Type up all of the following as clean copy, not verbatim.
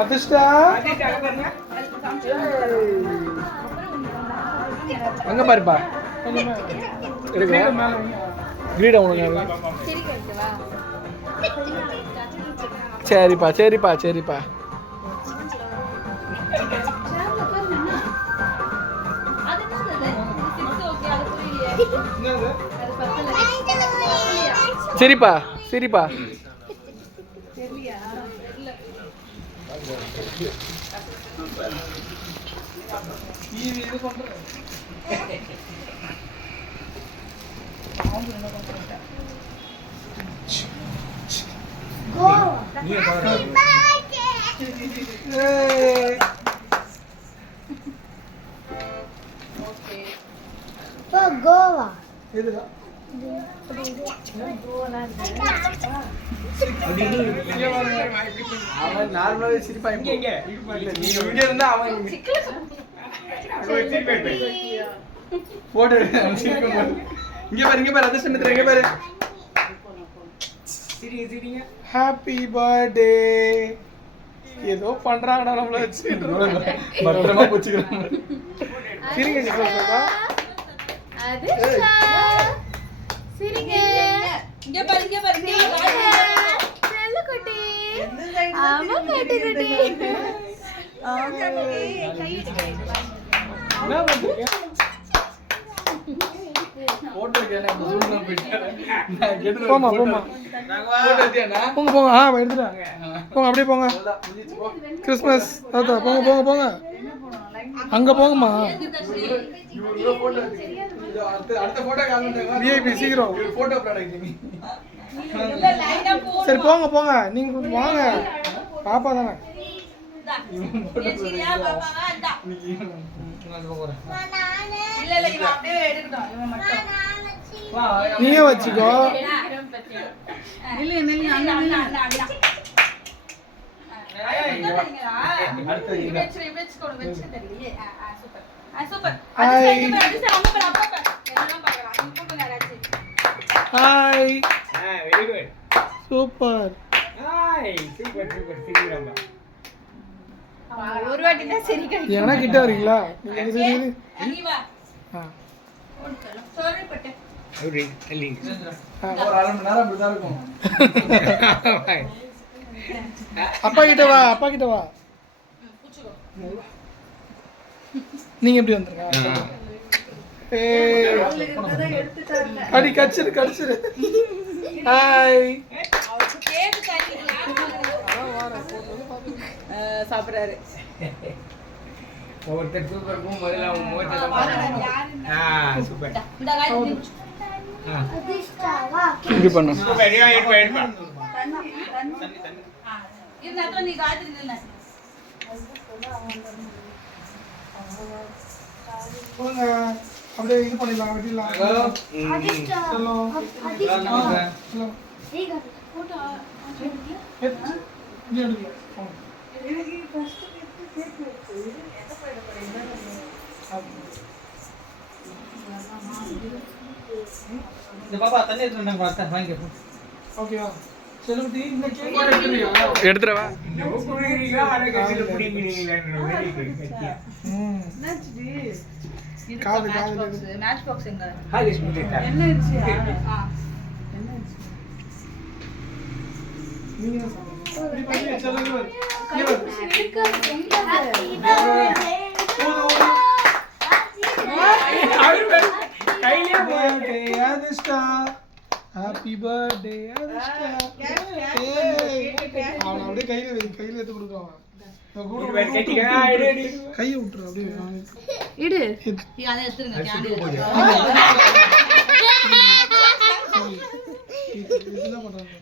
அதிர்ஷ்டா அங்க பாருப்பா கிரீடம் உனக்கு சரிப்பா சரிப்பா சரிப்பா சரிப்பா சரிப்பா கோவா அவன் நார்மலாவே சிரிப்பா இங்க இருந்தா அவன் போட்டோ இங்க பாரு அதிர்ஷ்டம் மித்திர இங்க பாரு ஹாப்பி பர்த்டே ஏதோ பண்றாங்கடா நம்மள வச்சு பத்திரமா போச்சுக்கிறாங்க சிரிங்க நிக்கோசா அதிர்ஷ்டா சிரிங்க இங்க பாரு செல்ல குட்டி ஆமா குட்டி என்ன பண்றீங்க போட்டோ கேல ஜூம்ல போயிட்டு நான் கேட்டு போமா போட்டோ எடுத்தியானா போங்க எடுத்துறாங்க போங்க அப்படியே போங்க கிறிஸ்மஸ் தாத்தா போங்க அங்க போங்கம்மா அடுத்த போட்டோ காமிங்க விஐபி சீக்கிரம் போட்டோ ப்ராடக்ட் சரி போங்க நீங்க வாங்க பாப்பா தானே நீயே வச்சுக்கோ ஹாய் வெரி குட் சூப்பர் சீக்கிரமா ஒரு வாட்டி தான் சரி கை ஏனா கிட்ட வரீங்களா நீ வா ஆ சாரி பட்டே ஒரு லிங்க் ஒரு அரை மணி நேரம் அப்படிதான் இருக்கும் அப்பா கிட்ட வா புடிச்சுக்கோ நீங்க எப்படி வந்திருக்க அடி கடிச்சிரு ஹாய் அவருக்கு கேக் தரீங்களா சாப்பிடுறாரு ஒருத்தர் சூப்பர் பூ முதல்ல அவங்க சூப்பர் இந்த காய் அதிர்ஷ்டாவா இப்படி பண்ணு சூப்பர் எடுப்பா இருந்தா நீ காய்ச்சி நில்ல போங்க அப்படியே இது பண்ணிடலாம் வெட்டிடலாம் அதிர்ஷ்டா ஹலோ ஹலோ நீங்க போட்டோ இந்த பாப்பா தண்ணி எடுத்துட்டாங்க பார்த்தா வாங்கி ஓகேவா செலுத்தி இந்த கேக் எடுத்துறியா எடுத்துறவா இந்த ஊக்குறீங்களா அட கசில புடிங்கீங்களா வெரி குட் காது மேட்ச் பாக்ஸ் எங்க ஹாய் ஸ்மிதா என்ன இருந்துச்சு நீங்க சாப்பிடுங்க செல்லுங்க கையிலே போய் ஹாப்பி பர்த்டே அதிர்ஷ்டா அவன் அப்படியே கையில எடுத்து கொடுக்குறான் கையை விட்டுரு அப்படியே இடு அதை எடுத்துருங்க இதுதான் பண்றாங்க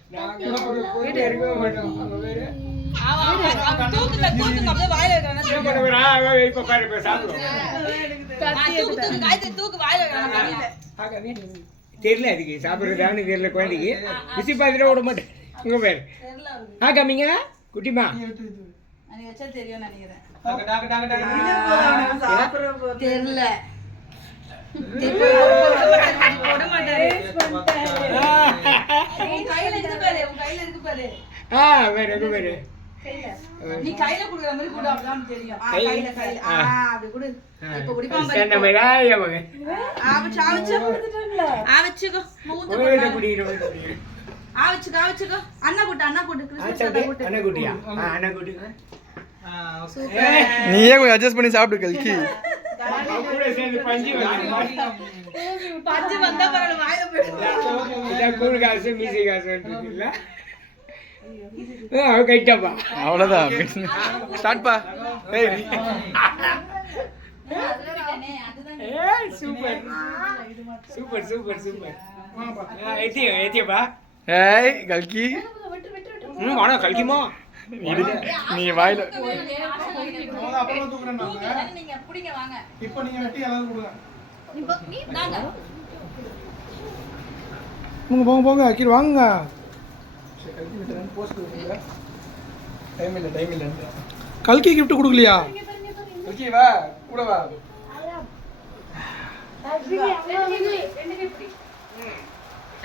அவன் தூக்குங்க அப்படியே வாயில வைக்கிறானா என்ன பண்ண போறா? இப்ப பாரு, இப்ப சாப்பிடுவோம். காய்ச்சி தூக்கு வாயில வைக்கிறானா தெரியல அதுக்கு சாப்பிட்றதான்னு தெரியல குழந்தைக்கு. ருசி பார்த்துட்டு விட மாட்டேன். உங்க பேர் காமிங்க குட்டிமா. நீ வச்சா தெரியும் நினைக்கிறேன் டாக்கு டாக்கு டாக்கு டாக்கு. தெரியல போட மாட்டாரு உன் கையில இருக்கு பாரு வேறு எங்க பேரு நீ கையில குடுக்குற மாதிரி கூட அப்படிதான் தெரியும் கையில கையில அப்படி குடு இப்ப குடிப்பான் சொன்ன பாரு மாதிரி ஆவங்க. ஆவச்சுக்கோ மூந்து கோயில குடிக்கிறவங்க. ஆவச்சுக்கோ அண்ணா கூட்டு கிறிஸ்மஸ் தாத்தா கூட்டு அண்ணா குட்டியா? அண்ணா குட்டி. நீயே கொஞ்சம் அட்ஜஸ்ட் பண்ணி சாப்பிடு கல்கி. கூட சேர்ந்து பஞ்சு பஞ்சு வந்தா பரவாயில்ல வாயில போயிடும் கூழ் காசு மீசை காசு இல்ல. கைட்டாப்பா. அவ்வளோதான் ஸ்டார்ட் பா. ஏய் சூப்பர் சூப்பர் சூப்பர் சூப்பர். ஏத்தியப்பா. ஏய் கல்கி ஆனா கல்கிமா நீ வாயில அப்புறமா தூக்குறேன் நான். நீங்க புடிங்க வாங்க இப்போ நீங்க வெட்டி எல்லாரும் கொடுங்க. நாங்க போங்க அக்கீர் வாங்க. கல்கி கிஃப்ட் கொடுக்கலையா? கல்கி வா கூட வா.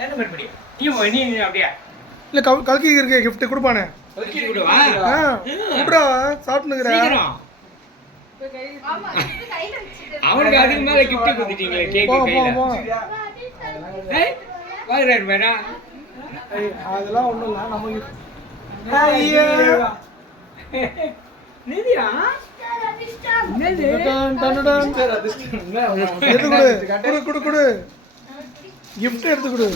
என்ன பண்ணி நீ அப்படியா இல்ல கல்கி இருக்க கிஃப்ட் கொடுப்பானே. கல்கி கொடுவா. கூப்பிடா சாப்பிட்டுக்கிறேன். சீக்கிரம். அவனுக்கு அதுக்கு மேல கிஃப்ட் கொடுத்துட்டீங்களே கேக் கையில. ஏய் வாங்குறாரு மேடா. அதெல்லாம் ஒண்ணும் இல்ல நம்ம நிதியா குடு கிஃப்ட் எடுத்து கொடு.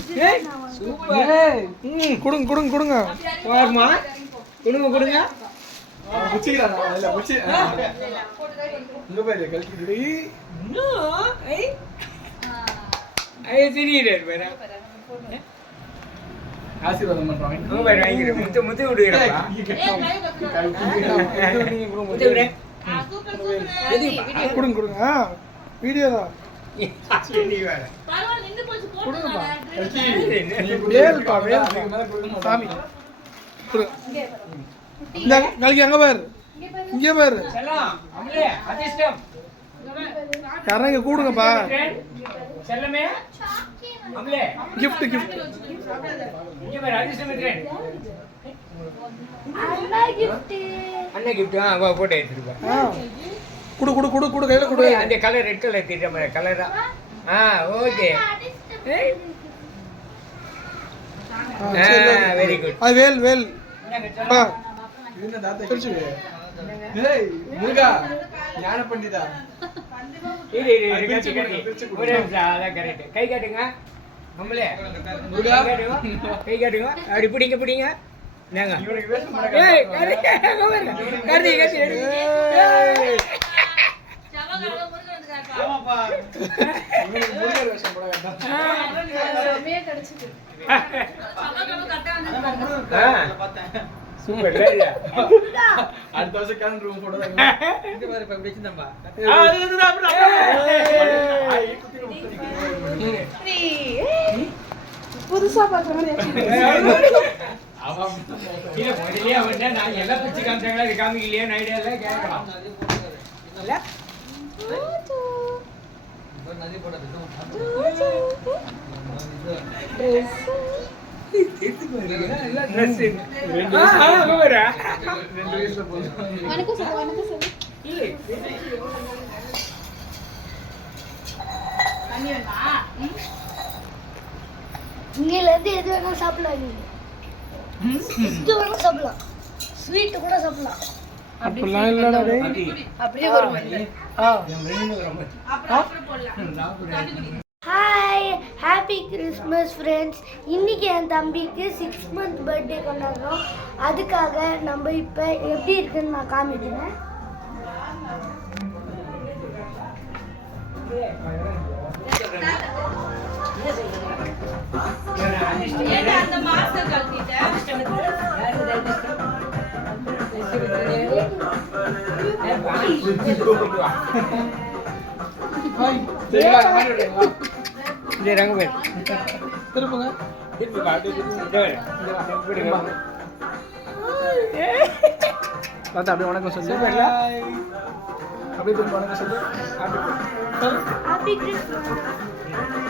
கொடுங்க கொடுங்க பாருமா கொடுங்க கொடுங்க. ஆசீர்வாதம் பண்றாங்க. முத்து முத்து விடுகிறப்பா. கொடுங்க கொடுங்க வீடியோ தான். பரவாயில்ல நின்னு போச்சு கொடுங்கப்பா. போடுங்க வேல்பா வேல் சாமி கொடுங்க. இந்த கல்கி அங்க பாரு இங்கே பாரு. செல்லம் அம்லே அதிர்ஷ்டம் யாரா இங்க கூடுங்கப்பா. செல்லமே அம்லே கிஃப்ட் கிஃப்ட் இங்க பாரு அதிர்ஷ்டம் இருக்கிறேன். அண்ணா gift. அண்ணா கிஃப்ட் வா போட்டோ எடுத்துட்டு குடு குடு குடு குடு கையில குடு. அந்த கலர் ரெட் கலர் தீட்ட மாதிரி கலரா. Okay very good. அது வேல் வேல் பா என்ன தாத்தா தெரிச்சு. ஏய் முருகா ஞான பண்டிதா. இரு கட்டி ஒரே நிமிஷம் அதான் கரெக்ட். கை காட்டுங்க நம்மளே முருகா கை காட்டுங்க. அப்படி பிடிங்க பிடிங்க நாங்க ஏய் கார்த்தி கட்டி ஆமாப்பா. முருகர் வேஷம் போட வேண்டாம். செமையா கிடைச்சது. பார்த்தேன். சூப்பர் அடுத்த வருஷம் கேலண்டர் ரூம் போடுறாங்க. இங்க பாரு இப்ப இப்படி வச்சிருந்தேன்பா. புதுசா பாக்குறேன். நான் எல்லாம் பிச்சு காமிச்சாங்களா இது காமிக்கலையே ஐடியா இல்லை கேட்கலாம் இல்ல நதி போட்டது. வணக்கம் சார் வணக்கம் சார். இங்கல இருந்து எது வேணாலும் சாப்பிடலாம். நீங்க எது வேணாலும் சாப்பிடலாம். ஸ்வீட் கூட சாப்பிடலாம். அப்படிலாம் இல்லடா டேய். அப்படியே வருவாங்க. Hi happy Christmas friends. இன்னைக்கு என் தம்பிக்கு 6 month பர்த்டே கொண்டாடுறோம். அதுக்காக நம்ம இப்போ எப்படி இருக்குன்னு நான் காமிக்கிறேன். அந்த மாஸ்டர் கல்கிட்ட ஹாய் சரி வா மாட்டி விடுங்க இந்த ரங்க பேர் திருப்புங்க திருப்பி பாட்டு திருப்பி தாத்தா அப்படியே வணக்கம் சொல்லு அப்படியே திரும்ப வணக்கம் சொல்லு ஹாப்பி கிறிஸ்மஸ்